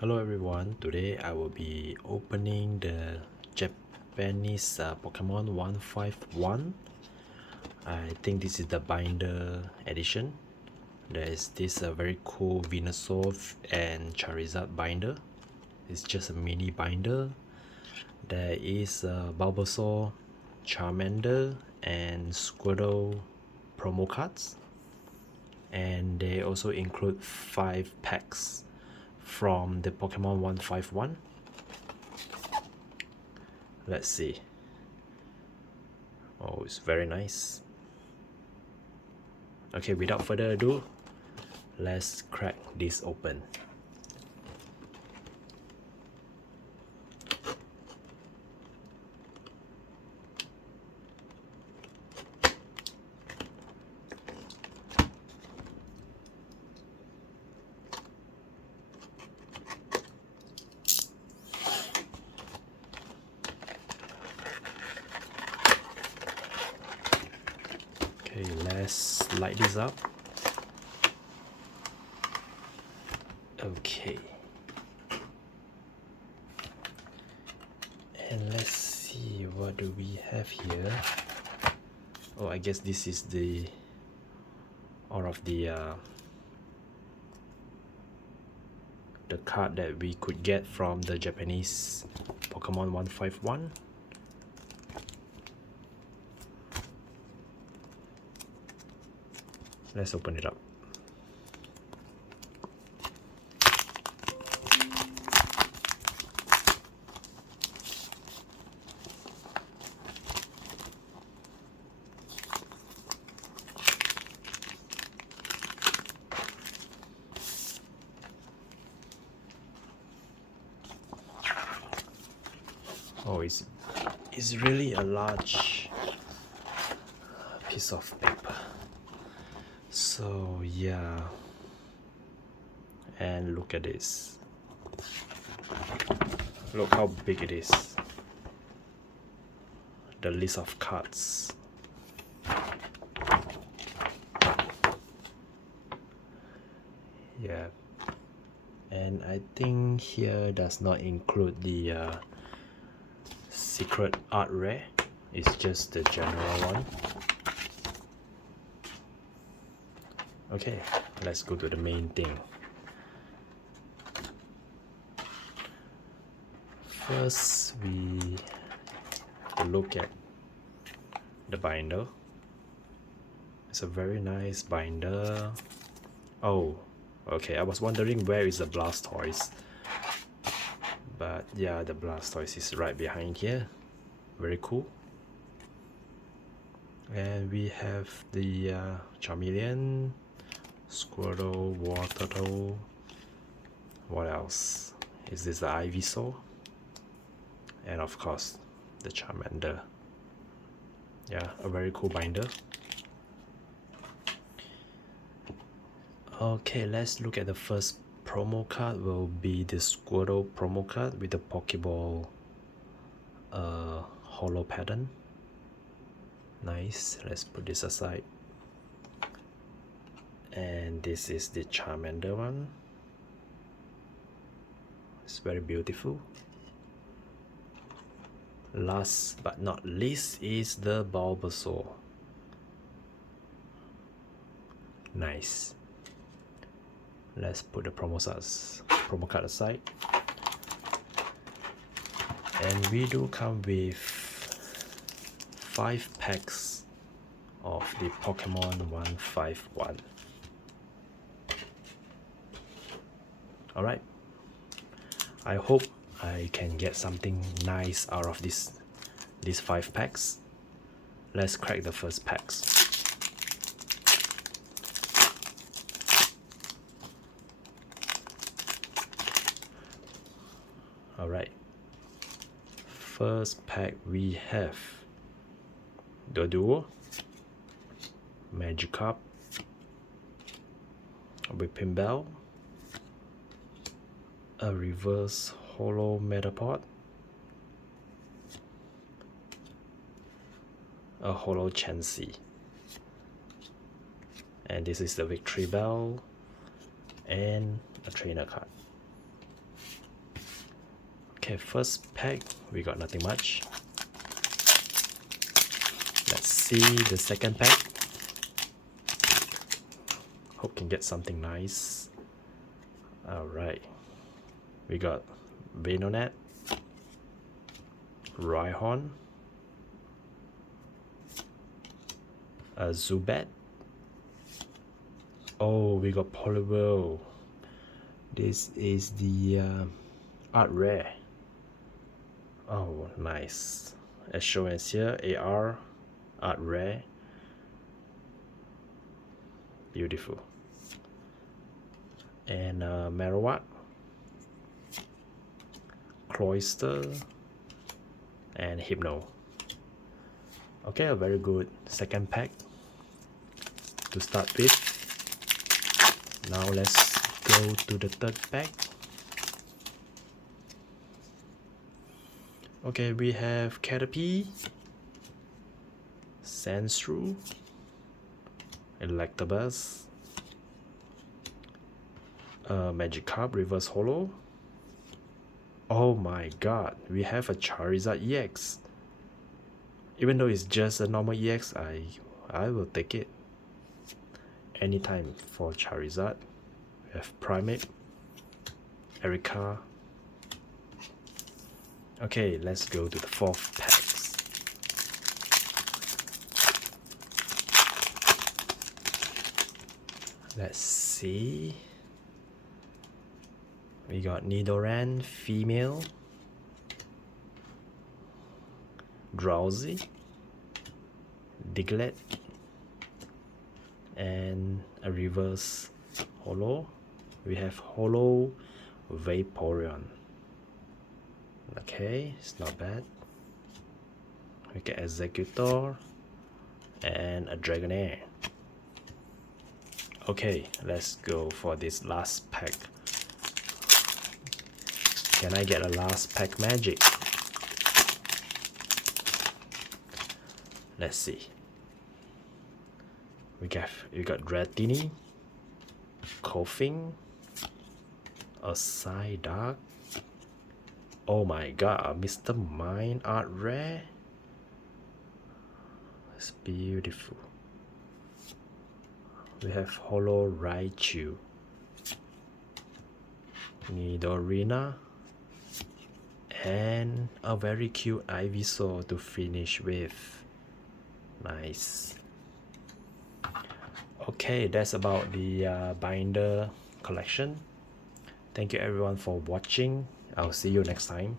Hello everyone, today I will be opening the Japanese Pokemon 151. I think this is the binder edition. There is this very cool Venusaur and Charizard binder. It's just a mini binder. There is Bulbasaur, Charmander and Squirtle promo cards. And they also include 5 packs from the Pokemon 151. Let's see. Oh, it's very nice. Okay, without further ado, let's crack this open. Okay, let's light this up. Okay. And let's see, what do we have here? Oh, I guess this is the all of the card that we could get from the Japanese Pokemon 151. Let's open it up. Oh, it's really a large piece of paper. So yeah, and look at this. Look how big it is. The list of cards. Yeah, and I think here does not include the secret art rare. It's just the general one. Okay, let's go to the main thing. First, we look at the binder. It's a very nice binder. Oh, okay, I was wondering where is the Blastoise. But yeah, the Blastoise is right behind here. Very cool. And we have the Charmeleon, Squirtle, Watertoad. What else? Is this the Ivysaur? And of course, the Charmander. Yeah, a very cool binder. Okay, let's look at the first promo card. Will be the Squirtle promo card with the Pokeball holo pattern. Nice. Let's put this aside. And this is the Charmander one. It's very beautiful. Last but not least is the Bulbasaur. Nice. Let's put the promo card aside. And we do come with 5 packs of the Pokemon 151. Alright. I hope I can get something nice out of these 5 packs. Let's crack the first packs. Alright. First pack we have the Duo, Magikarp, Whipping Bell, a reverse holo Metapod, a holo Chansey, and this is the Victory Bell and a trainer card. Okay, first pack, we got nothing much. Let's see the second pack. Hope can get something nice. Alright. We got Venusaur, Rhyhorn, a Zubat. Oh, we got Poliwhirl. This is the art rare. Oh, nice. As shown as here, AR art rare. Beautiful. And Marowak, Cloyster, and Hypno. Okay, a very good second pack to start with. Now let's go to the third pack. Okay, we have Caterpie, Sandshrew, Electabuzz, Magikarp Reverse Holo. Oh my god, we have a Charizard EX. Even though it's just a normal EX, I will take it anytime for Charizard. We have Primate, Erica. Okay, let's go to the fourth packs. Let's see. We got Nidoran female, Drowsy, Diglett, and a reverse holo. We have holo Vaporeon. Okay, it's not bad. We get Executor and a Dragonair. Okay, let's go for this last pack. Can I get a last pack magic? Let's see. We got Dratini, Koffing, a Psyduck. Oh my god, Mr. Mime art rare. It's beautiful. We have Holo Raichu, Nidorina, and a very cute Ivysaur to finish with. Nice. Okay, that's about the binder collection. Thank you everyone for watching. I'll see you next time.